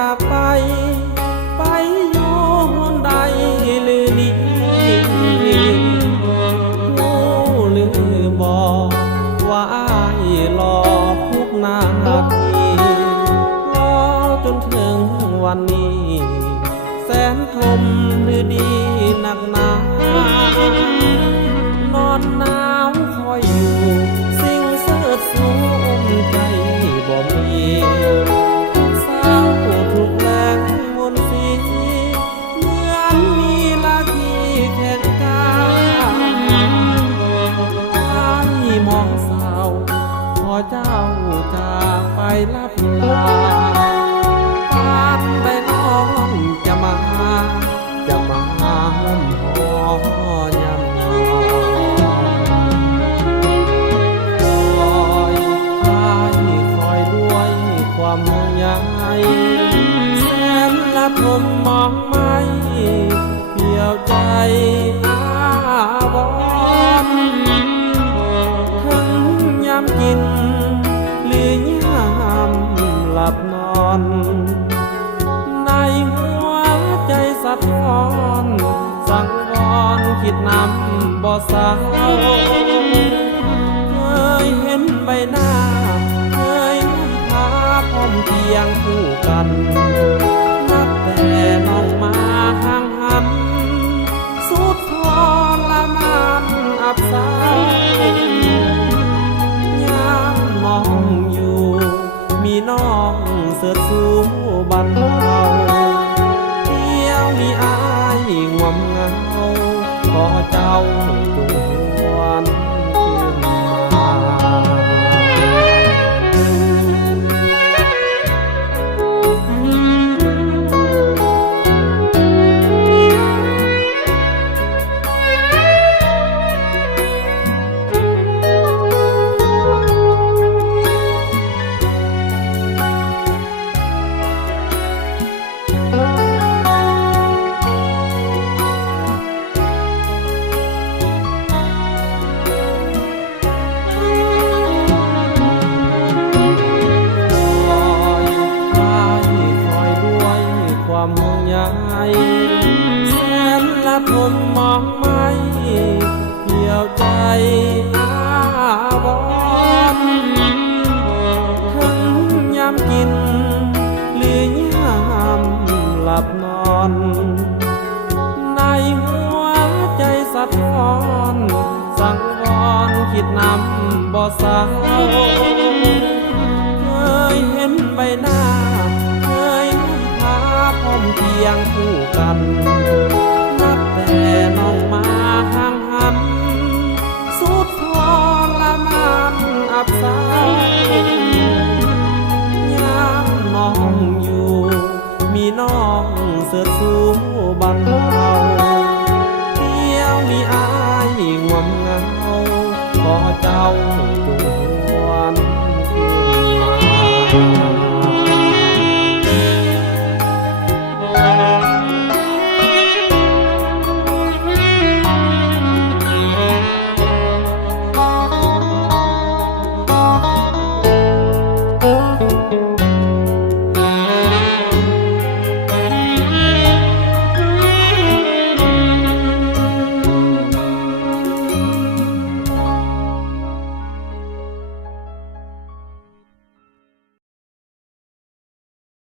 จากไปไปอยู่ใดหรือนี้งูหรือบอกว่าอ้ายรอทุกนาทีรอจนถึงวันนี้แสนทมหรือดีหนักหนานอนหนาวคอยอยู่สิ่งเสิร์ชสูมใจบ่มีเศร้าทุกแรงมนต์สีเหมือนมีลาทีแข่งกันให้มองเศร้าพอเจ้าจากไปลับลาปานใดน้องจะมาห่มหอยำนอนคอยด้วยความห่วงใยแสนละทมมองไม่เปี่ยวใจอาวรถึงยามกินหรือยามหลับนอนในหัวใจสะท้อนสังวรคิดนำบ่เศร้าเคยเห็นใบหน้าเคยนุ่งผ้าพร้อมเพียงคู่กันนับแต่น้องมาห่างหันสุดทรมานอับเศร้ายามน้องอยู่มีน้องเสิร์ชสู่บันเทาเที่ยวมีอายงวมเงาขอเจ้าจงหวนคืนมา ความห่วงใยแสนละทมมองไม่เปี่ยวใจอาวรถึงยามกินหรือยามหลับนอนในหัวใจสะท้อนสังวรคิดนำบ่เศร้าเคยเห็นใบหน้าเคยพร้อมเพียงคู่กันนับแต่น้องมาห่างหันสุดทรมานอับเศร้ายามน้องอยู่มีน้องเสิร์ชสู่บันเทาเที่ยวมีอายงวมเงาขอเจ้าจงหวนคืนมา